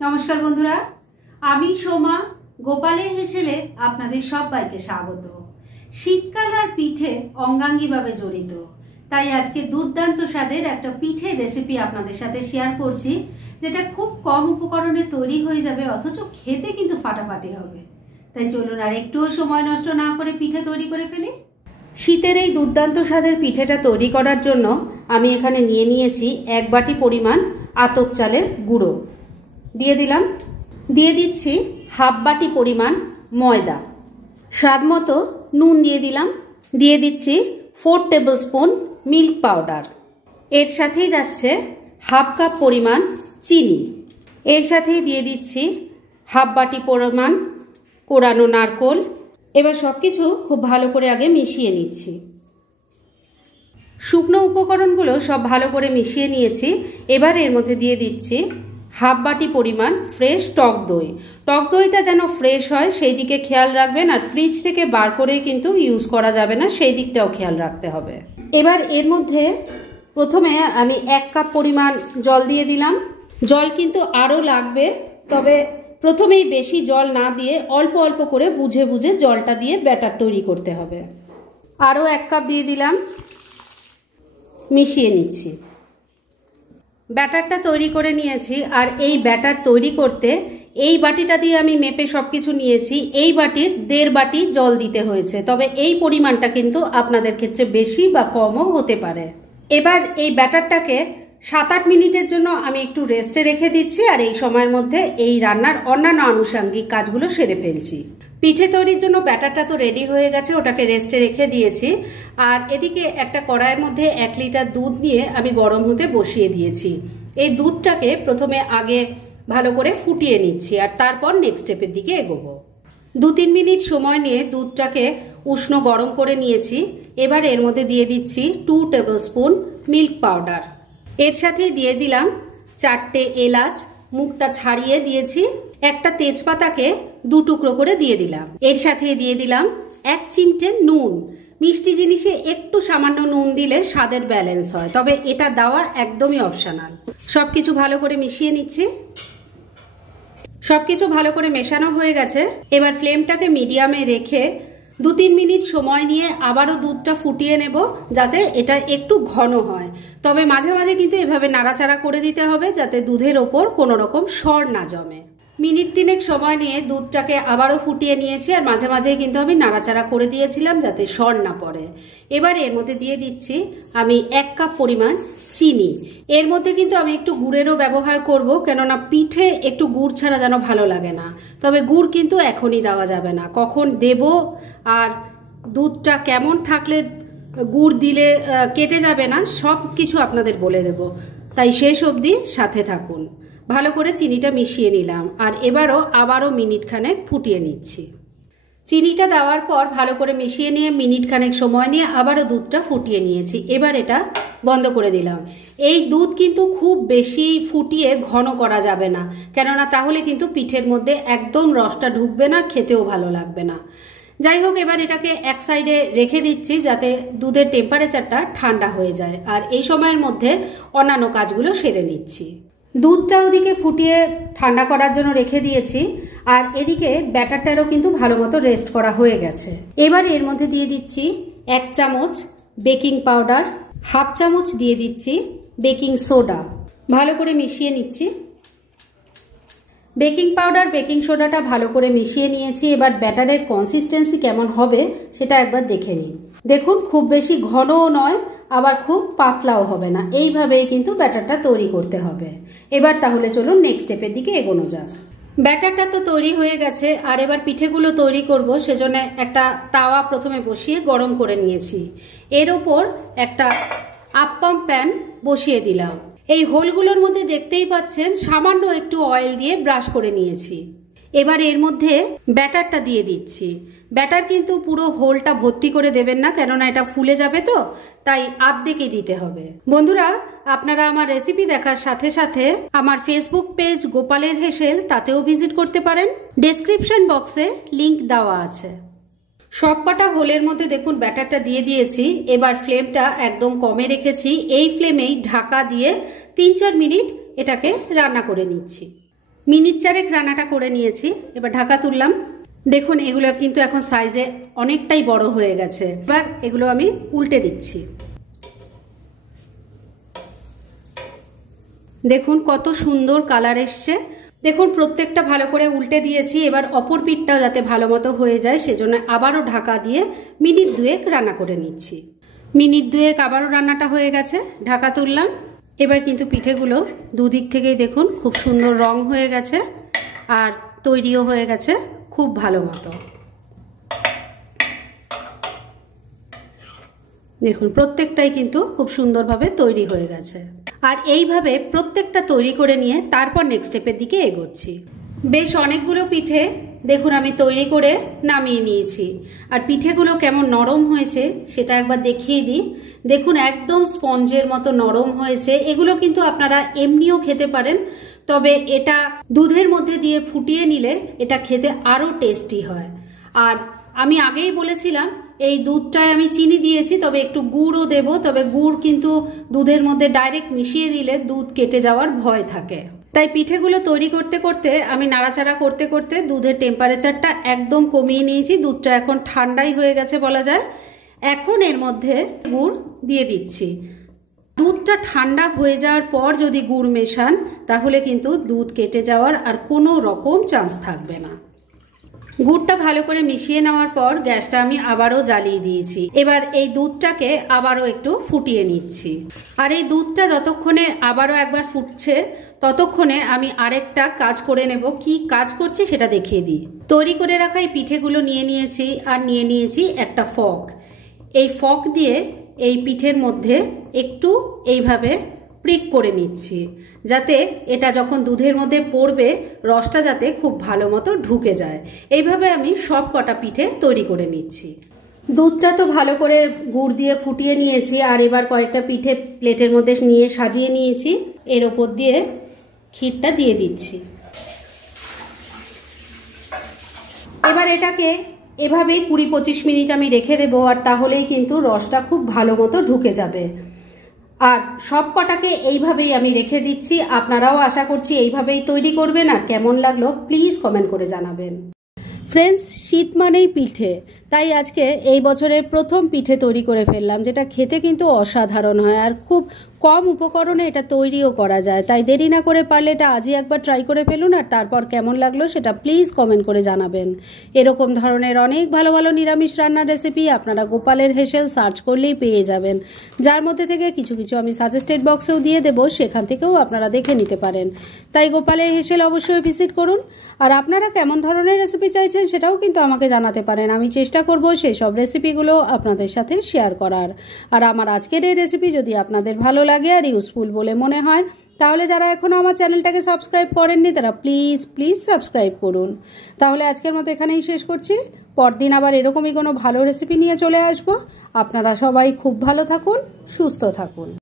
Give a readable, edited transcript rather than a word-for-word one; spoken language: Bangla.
নমস্কার বন্ধুরা, আমি সোমা গোপালের হেসেলে আপনাদের সবাইকে স্বাগত। শীতকাল আর পিঠে অঙ্গাঙ্গিভাবে জড়িত, তাই আজকে দুর্দান্ত স্বাদের একটা পিঠের রেসিপি আপনাদের সাথে শেয়ার করছি, যেটা খুব কম উপকরণে তৈরি হয়ে যাবে, অথচ খেতে কিন্তু ফাটাফাটি হবে। তাই চলুন আর একটুও সময় নষ্ট না করে পিঠে তৈরি করে ফেলি। শীতের এই দুর্দান্ত স্বাদের পিঠেটা তৈরি করার জন্য আমি এখানে নিয়ে নিয়েছি 1 বাটি পরিমাণ আতপ চালের গুঁড়ো, দিয়ে দিচ্ছি হাফ বাটি পরিমাণ ময়দা, স্বাদ মতো নুন দিয়ে দিচ্ছি 4 টেবিল স্পুন মিল্ক পাউডার, এর সাথেই যাচ্ছে হাফ কাপ পরিমাণ চিনি, এর সাথেই দিয়ে দিচ্ছি হাফ বাটি পরিমাণ কোরানো নারকেল। এবার সবকিছু খুব ভালো করে আগে মিশিয়ে নিচ্ছি। শুকনো উপকরণগুলো সব ভালো করে মিশিয়ে নিয়েছি। এবার এর মধ্যে দিয়ে দিচ্ছি হাফ বাটি পরিমাণ ফ্রেশ টক দই। টক দইটা যেন ফ্রেশ হয় সেই দিকে খেয়াল রাখবেন, আর ফ্রিজ থেকে বার করে কিন্তু ইউজ করা যাবে না, সেই দিকটাও খেয়াল রাখতে হবে। এবার এর মধ্যে প্রথমে আমি 1 কাপ পরিমাণ জল দিয়ে দিলাম। জল কিন্তু আরও লাগবে, তবে প্রথমেই বেশি জল না দিয়ে অল্প অল্প করে বুঝে বুঝে জলটা দিয়ে ব্যাটার তৈরি করতে হবে। আরও 1 কাপ দিয়ে দিলাম, মিশিয়ে নিচ্ছি। ব্যাটারটা তৈরি করে নিয়েছি, আর এই ব্যাটার তৈরি করতে এই বাটিটা দিয়ে আমি মেপে সবকিছু নিয়েছি, এই বাটির 1.5 বাটি জল দিতে হয়েছে, তবে এই পরিমাণটা কিন্তু আপনাদের ক্ষেত্রে বেশি বা কমও হতে পারে। এবার এই ব্যাটারটাকে 7-8 মিনিটের জন্য আমি একটু রেস্টে রেখে দিচ্ছি, আর এই সময়ের মধ্যে এই রান্নার অন্যান্য আনুষঙ্গিক কাজগুলো সেরে ফেলছি। পিঠে তৈরির জন্য ব্যাটারটা তো রেডি হয়ে গেছে, ওটাকে রেস্টে রেখে দিয়েছি। আর এদিকে একটা কড়াইয়ের মধ্যে 1 লিটার দুধ নিয়ে আমি গরম হতে বসিয়ে দিয়েছি। এই দুধটাকে প্রথমে আগে ভালো করে ফুটিয়ে নিচ্ছি, আর তারপর নেক্সট স্টেপের দিকে এগোবো। 2-3 মিনিট সময় নিয়ে দুধটাকে উষ্ণ গরম করে নিয়েছি। এবার এর মধ্যে দিয়ে দিচ্ছি 2 টেবিল স্পুন মিল্ক পাউডার, এর সাথে দিয়ে দিলাম 4টে এলাচ, মুখটা ছাড়িয়ে দিয়েছি। একটা তেজপাতাকে 2 টুকরো করে দিয়ে দিলাম, এর সাথে দিয়ে দিলাম 1 চিমটে নুন। মিষ্টি জিনিসে একটু সামান্য নুন দিলে স্বাদের ব্যালেন্স হয়, তবে এটা দেওয়া একদমই অপশনাল। সবকিছু ভালো করে মিশিয়ে নিচ্ছি। সবকিছু ভালো করে মেশানো হয়ে গেছে। এবার ফ্লেমটাকে মিডিয়ামে রেখে 2-3 মিনিট সময় নিয়ে আবারও দুধটা ফুটিয়ে নেব, যাতে এটা একটু ঘন হয়। তবে মাঝে মাঝে কিন্তু এভাবে নাড়াচাড়া করে দিতে হবে, যাতে দুধের ওপর কোনো রকম সর না জমে। মিনিট 3 সময় নিয়ে দুধটাকে আবারও ফুটিয়ে নিয়েছি, আর মাঝে মাঝে কিন্তু আমি নাড়াচাড়া করে দিয়েছিলাম যাতে সর না পড়ে। এবার এর মধ্যে দিয়ে দিচ্ছি আমি 1 কাপ পরিমাণ চিনি। এর মধ্যে কিন্তু আমি একটু গুড়েরও ব্যবহার করব, কেননা পিঠে একটু গুড় ছাড়া যেন ভালো লাগে না। তবে গুড় কিন্তু এখনই দেওয়া যাবে না, কখন দেব আর দুধটা কেমন থাকলে গুড় দিলে কেটে যাবে না সব কিছু আপনাদের বলে দেব, তাই শেষ অবধি সাথে থাকুন। ভালো করে চিনিটা মিশিয়ে নিলাম, আর আবারও মিনিট খানেক ফুটিয়ে নিচ্ছি। চিনিটা দেওয়ার পর ভালো করে মিশিয়ে নিয়ে মিনিট খানেক সময় নিয়ে আবারও দুধটা ফুটিয়ে নিয়েছি। এবার এটা বন্ধ করে দিলাম। এই দুধ কিন্তু খুব বেশি ফুটিয়ে ঘন করা যাবে না, কেননা তাহলে কিন্তু পিঠের মধ্যে একদম রসটা ঢুকবে না, খেতেও ভালো লাগবে না। যাই হোক, এবার এটাকে এক সাইডে রেখে দিচ্ছি যাতে দুধের টেম্পারেচারটা ঠান্ডা হয়ে যায়, আর এই সময়ের মধ্যে অন্যান্য কাজগুলো সেরে নিচ্ছি। দুধটা ওদিকে ফুটিয়ে ঠান্ডা করার জন্য রেখে দিয়েছি, আর এদিকে ব্যাটারটারও কিন্তু ভালো মতো রেস্ট করা হয়ে গেছে। এবার এর মধ্যে দিয়ে দিচ্ছি 1 চামচ বেকিং পাউডার, হাফ চামচ দিয়ে দিচ্ছি বেকিং সোডা, ভালো করে মিশিয়ে নিচ্ছি। বেকিং পাউডার বেকিং সোডাটা ভালো করে মিশিয়ে নিয়েছি। এবার ব্যাটারের কনসিস্টেন্সি কেমন হবে সেটা একবার দেখে নিন। দেখুন, খুব বেশি ঘনও নয়, আবার খুব পাতলাও হবে না, এইভাবেই কিন্তু ব্যাটারটা তৈরি করতে হবে। এবার তাহলে চলুন নেক্সট স্টেপের দিকে এগোনো যাক। ব্যাটারটা তো তৈরি হয়ে গেছে, আর এবার পিঠেগুলো তৈরি করব, সেজন্য একটা তাওয়া প্রথমে বসিয়ে গরম করে নিয়েছি। এর ওপর একটা আপ্পাম প্যান বসিয়ে দিলাম। এই হোলগুলোর মধ্যে দেখতেই পাচ্ছেন সামান্য একটু অয়েল দিয়ে ব্রাশ করে নিয়েছি। এবার এর মধ্যে ব্যাটারটা দিয়ে দিচ্ছি। ব্যাটার কিন্তু পুরো হোলটা ভর্তি করে দেবেন না, কেননা এটা ফুলে যাবে, তো তাই আর্ধেকই দিতে হবে। বন্ধুরা, আপনারা আমার রেসিপি দেখার সাথে সাথে আমার ফেসবুক পেজ গোপালের হেসেল, তাতেও ভিজিট করতে পারেন। ডেসক্রিপশন বক্সে লিংক দেওয়া আছে। সবকটা হোলের মধ্যে দেখুন ব্যাটারটা দিয়ে দিয়েছি। এবার ফ্লেমটা একদম কমে রেখেছি। এই ফ্লেমেই ঢাকা দিয়ে 3-4 মিনিট এটাকে রান্না করে নিচ্ছি। মিনিট 4 রান্নাটা করে নিয়েছি। এবার ঢাকা তুললাম। দেখুন এগুলো কিন্তু এখন সাইজে অনেকটাই বড় হয়ে গেছে। এবার এগুলো আমি উল্টে দিচ্ছি। দেখুন কত সুন্দর কালার এসছে। দেখুন প্রত্যেকটা ভালো করে উল্টে দিয়েছি। এবার অপর পিঠটাও যাতে ভালো মতো হয়ে যায় সেজন্য আবারও ঢাকা দিয়ে মিনিট 2 রান্না করে নিচ্ছি। মিনিট 2 আবারও রান্নাটা হয়ে গেছে, ঢাকা তুললাম। এবার কিন্তু পিঠেগুলো দুদিক থেকেই দেখুন খুব সুন্দর রং হয়ে গেছে আর তৈরিও হয়ে গেছে খুব ভালো মতো। দেখুন প্রত্যেকটাই কিন্তু খুব সুন্দরভাবে তৈরি হয়ে গেছে। আর এইভাবে প্রত্যেকটা তৈরি করে নিয়ে তারপর নেক্সট স্টেপের দিকে এগোচ্ছি। বেশ অনেকগুলো পিঠে দেখুন আমি তৈরি করে নামিয়ে নিয়েছি। আর পিঠেগুলো কেমন নরম হয়েছে সেটা একবার দেখিয়ে দিই। দেখুন একদম স্পঞ্জের মতো নরম হয়েছে। এগুলো কিন্তু আপনারা এমনিও খেতে পারেন, তবে এটা দুধের মধ্যে দিয়ে ফুটিয়ে নিলে এটা খেতে আরো টেস্টি হয়। আর আমি আগেই বলেছিলাম এই দুধটায় আমি চিনি দিয়েছি, তবে একটু গুড়ও দেব। তবে গুড় কিন্তু দুধের মধ্যে ডাইরেক্ট মিশিয়ে দিলে দুধ কেটে যাওয়ার ভয় থাকে। তাই পিঠেগুলো তৈরি করতে করতে আমি নাড়াচাড়া করতে করতে দুধের টেম্পারেচারটা একদম কমিয়ে নিয়েছি। দুধটা এখন ঠান্ডাই হয়ে গেছে বলা যায়। এখন এর মধ্যে গুড় দিয়ে দিচ্ছি। দুধটা ঠান্ডা হয়ে যাওয়ার পর যদি গুড় মেশান তাহলে কিন্তু দুধ কেটে যাওয়ার আর কোনো রকম চান্স থাকবে না। গুড়টা ভালো করে মিশিয়ে নেওয়ার পর গ্যাসটা আমি আবারও জ্বালিয়ে দিয়েছি। এবার এই দুধটাকে আবারও একটু ফুটিয়ে নিচ্ছি। আর এই দুধটা যতক্ষণে আবারও একবার ফুটছে ততক্ষণে আমি আরেকটা কাজ করে নেব। কি কাজ করছি সেটা দেখিয়ে দিই। তৈরি করে রাখা এই পিঠেগুলো নিয়ে নিয়েছি আর নিয়ে নিয়েছি একটা ফক। এই ফক দিয়ে এই পিঠের মধ্যে একটু এইভাবে প্রিক করে নিচ্ছি, যাতে এটা যখন দুধের মধ্যে পড়বে রসটা যাতে খুব ভালো মতো ঢুকে যায়। এইভাবে আমি সব কটা পিঠে তৈরি করে নিচ্ছি। দুধটা তো ভালো করে গুড় দিয়ে ফুটিয়ে নিয়েছি। আর এবার কয়েকটা পিঠে প্লেটের মধ্যে নিয়ে সাজিয়ে নিয়েছি। এর ওপর দিয়ে ক্ষীরটা দিয়ে দিচ্ছি। এবার এটাকে এভাবেই 20-25 মিনিট আমি রেখে দেবো। আর তাহলেই কিন্তু রসটা খুব ভালো মতো ঢুকে যাবে। আর সব কটাকে এইভাবেই আমি রেখে দিচ্ছি। আপনারাও আশা করছি এইভাবেই তৈরি করবেন। আর কেমন লাগলো প্লিজ কমেন্ট করে জানাবেন। ফ্রেন্ডস, শীত মানেই পিঠে, তাই আজকে এই বছরের প্রথম পিঠে তৈরি করে ফেললাম, যেটা খেতে কিন্তু অসাধারণ হয় আর খুব কম উপকরণে এটা তৈরিও করা যায়। তাই দেরি না করে পারলে এটা আজই একবার ট্রাই করে ফেলুন। আর তারপর কেমন লাগলো সেটা প্লিজ কমেন্ট করে জানাবেন। এরকম ধরনের অনেক ভালো ভালো নিরামিষ রান্নার রেসিপি আপনারা গোপালের হেসেল সার্চ করলেই পেয়ে যাবেন, যার মধ্যে থেকে কিছু কিছু আমি সাজেস্টেড বক্সেও দিয়ে দেবো, সেখান থেকেও আপনারা দেখে নিতে পারেন। তাই গোপালের হেসেল অবশ্যই ভিজিট করুন। আর আপনারা কেমন ধরনের রেসিপি চাইছেন সেটাও কিন্তু আমাকে জানাতে পারেন। আমি চেষ্টা করব সেই সব রেসিপিগুলো আপনাদের সাথে শেয়ার করার। আর আমার আজকের এই রেসিপি যদি আপনাদের ভালো লাগে আর ইউজফুল বলে মনে হয় তাহলে যারা এখনও আমার চ্যানেলটাকে সাবস্ক্রাইব করেননি তারা প্লিজ সাবস্ক্রাইব করুন। তাহলে আজকের মতো এখানেই শেষ করছি। পরদিন আবার এরকমই কোনো ভালো রেসিপি নিয়ে চলে আসব। আপনারা সবাই খুব ভালো থাকুন, সুস্থ থাকুন।